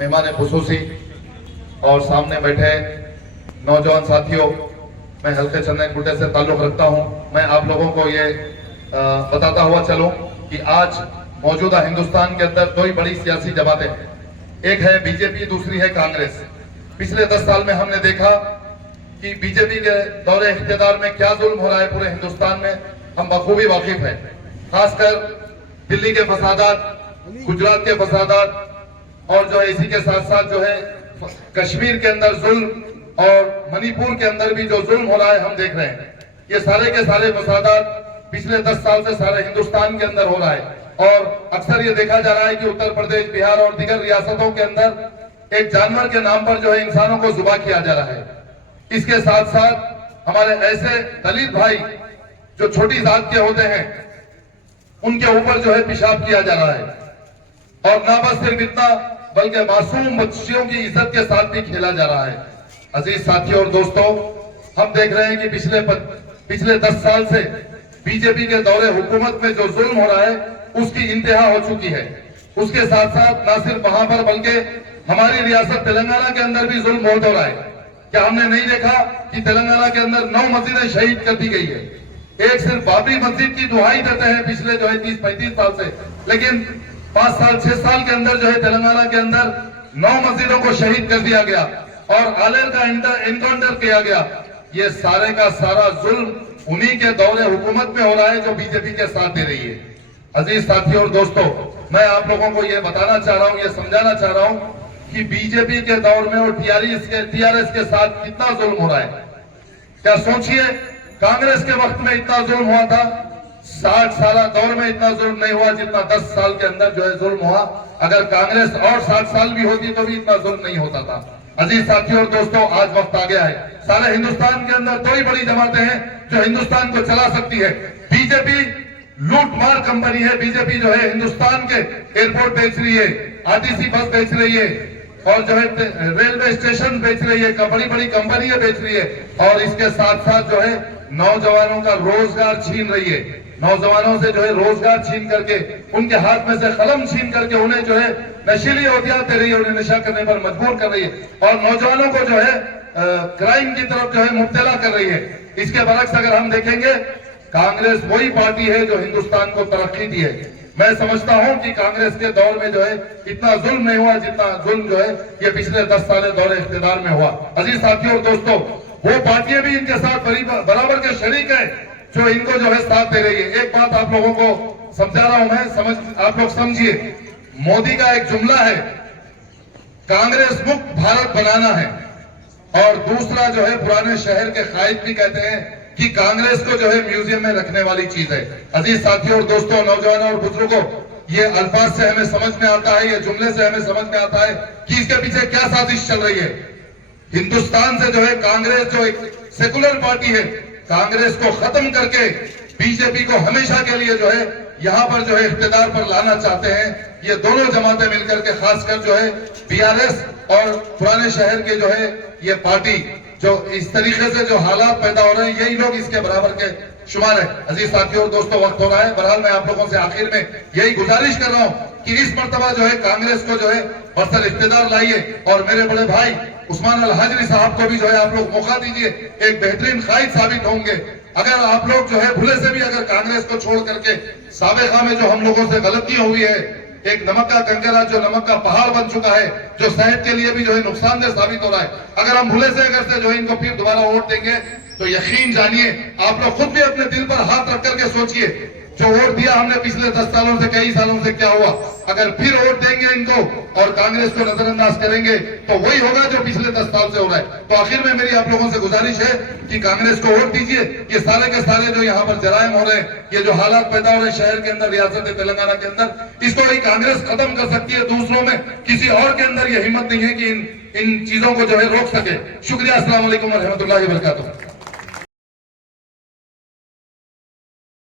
मेहमान खुसूसी और सामने बैठे नौजवान साथियों, मैं हल्के चंदन गुड्डे से ताल्लुक रखता हूं। मैं आप लोगों को ये बताता हुआ चलूं कि आज मौजूदा हिंदुस्तान के अंदर दो ही बड़ी सियासी जमातें हैं, एक है बीजेपी, दूसरी है कांग्रेस। पिछले 10 साल में हमने देखा कि बीजेपी के दौरे इख्तियार में क्या जुल्म हो रहा है पूरे हिंदुस्तान में, हम बखूबी वाकिफ हैं। खासकर दिल्ली के फसादात, गुजरात के फसादात और जो इसी के साथ साथ जो है कश्मीर के अंदर जुल्म और मणिपुर के अंदर भी जो जुल्म हो रहा है हम देख रहे हैं। ये सारे के सारे फसादात पिछले 10 साल से सारे हिंदुस्तान के अंदर हो रहा है और अक्सर ये देखा जा रहा है कि उत्तर प्रदेश, बिहार और दीगर रियासतों के अंदर एक जानवर के नाम पर जो है इंसानों को जुबा किया जा रहा है। इसके साथ साथ हमारे ऐसे दलित भाई जो छोटी जात के होते हैं उनके ऊपर जो है पेशाब किया जा रहा है और ना बस सिर्फ इतना बल्कि मासूम बच्चियों की इज्जत के साथ भी खेला जा रहा है। अजीज साथियों और दोस्तों, हम देख रहे हैं कि पिछले 10 साल से बीजेपी के दौरे हुकूमत में जो जुल्म हो रहा है उसकी इंतहा हो चुकी है। उसके साथ साथ न सिर्फ वहां पर बल्कि हमारी रियासत तेलंगाना के अंदर भी जुल्म बहुत हो रहा है। क्या हमने नहीं देखा कि तेलंगाना के अंदर 9 मस्जिदें शहीद कर दी गई है? एक सिर्फ बाबरी मस्जिद की दुहाई देते हैं पिछले जो है 30-35 साल से, लेकिन 5 साल 6 साल के अंदर जो है तेलंगाना के अंदर 9 मस्जिदों को शहीद कर दिया गया और आलेर का एनकाउंटर किया गया। ये सारे का सारा जुल्म उन्हीं के दौरे हुकूमत में हो रहा है जो बीजेपी के साथ दे रही है। अजीज साथियों और दोस्तों, मैं आप लोगों को ये बताना चाह रहा हूं, ये समझाना चाह रहा हूं कि बीजेपी के दौर में और टीआरएस के साथ कितना जुल्म हो रहा है। क्या सोचिए, कांग्रेस के वक्त में इतना जुल्म हुआ था, 60 साल दौर में इतना जुल्म नहीं हुआ जितना 10 साल के अंदर जो है जुल्म हुआ। अगर कांग्रेस और 60 साल भी होती तो भी इतना जुल्म नहीं होता था। अजीज साथियों और दोस्तों, आज वक्त आ गया है। सारे हिंदुस्तान के अंदर दो ही बड़ी जमातें हैं जो हिंदुस्तान को चला सकती है। बीजेपी लूटमार कंपनी है, बीजेपी जो है हिंदुस्तान के एयरपोर्ट बेच रही है, आरटीसी बस बेच रही है और जो है रेलवे स्टेशन बेच रही है, बड़ी बड़ी कंपनियां बेच रही है और इसके साथ साथ जो है नौजवानों का रोजगार छीन रही है। नौजवानों से जो है रोजगार छीन करके, उनके हाथ में से कलम छीन करके उन्हें जो है नशीली औदियात दे रही है, उन्हें नशा करने पर मजबूर कर रही है और नौजवानों को जो है क्राइम की तरफ जो है मुब्तला कर रही है। इसके बरक्स अगर हम देखेंगे, कांग्रेस वही पार्टी है जो हिंदुस्तान को तरक्की दी है। मैं समझता हूं कि कांग्रेस के दौर में जो है इतना जुल्म नहीं हुआ जितना जुल्म जो है ये पिछले 10 साल दौरे इख्तियार में हुआ। अजीज साथियों और दोस्तों, वो पार्टियां भी इनके साथ बराबर के शरीक है जो इनको जो है साथ दे रही है। एक बात आप लोगों को समझा रहा हूं मैं, आप लोग समझिए। मोदी का एक जुमला है, कांग्रेस मुक्त भारत बनाना है, और दूसरा जो है पुराने शहर के कायद भी कहते हैं कि कांग्रेस को जो है म्यूजियम में रखने वाली चीज है। अजीज साथियों और दोस्तों, नौजवानों और बुजुर्गों, ये अल्फाज से हमें समझ में आता है, ये जुमले से हमें समझ में आता है कि इसके पीछे क्या साजिश चल रही है। हिंदुस्तान से जो है कांग्रेस जो एक सेकुलर पार्टी है, कांग्रेस को खत्म करके बीजेपी को हमेशा के लिए जो है यहां पर जो है इख्तियार पर लाना चाहते हैं। ये दोनों जमातें मिलकर के, खासकर जो है बीआरएस और पुराने शहर के जो है ये पार्टी, जो इस तरीके से जो हालात पैदा हो रहे हैं, यही लोग इसके बराबर के शुमार है। अजीज साथियों और दोस्तों, वक्त हो रहा है। बहरहाल मैं आप लोगों से आखिर में यही गुजारिश कर रहा हूं कि इस मर्तबा जो है कांग्रेस को जो है बरसर इख्तियार लाइए और मेरे बड़े भाई उस्मान अल हाजरी साहब को भी जो है आप लोग मौका दीजिए, एक बेहतरीन कायद साबित होंगे। अगर आप लोग जो है भूले से भी अगर कांग्रेस को छोड़ करके साबिका में जो हम लोगों से गलतियां हुई है, एक नमक का कंकरा जो नमक का पहाड़ बन चुका है, जो सेहत के लिए भी जो है नुकसानदेह साबित हो रहा है, अगर हम भूले से अगर से जो है इनको फिर दोबारा वोट देंगे तो यकीन जानिए, आप लोग खुद भी अपने दिल पर हाथ रख करके सोचिए, जो वोट दिया हमने पिछले 10 सालों से, कई सालों से, क्या हुआ? अगर फिर वोट देंगे इनको और कांग्रेस को नजरअंदाज करेंगे तो वही होगा जो पिछले 10 साल से हो रहा है। तो आखिर में मेरी आप लोगों से गुजारिश है कि कांग्रेस को वोट दीजिए। ये सारे के सारे जो यहाँ पर जराइम हो रहे हैं, ये जो हालात पैदा हो रहे हैं शहर के अंदर, रियासत तेलंगाना के अंदर, इसको ही कांग्रेस खत्म कर सकती है। दूसरों में किसी और के अंदर ये हिम्मत नहीं है कि इन चीजों को जो है रोक सके। शुक्रिया, अस्सलाम वालेकुम व रहमतुल्लाहि व बरकातुहू।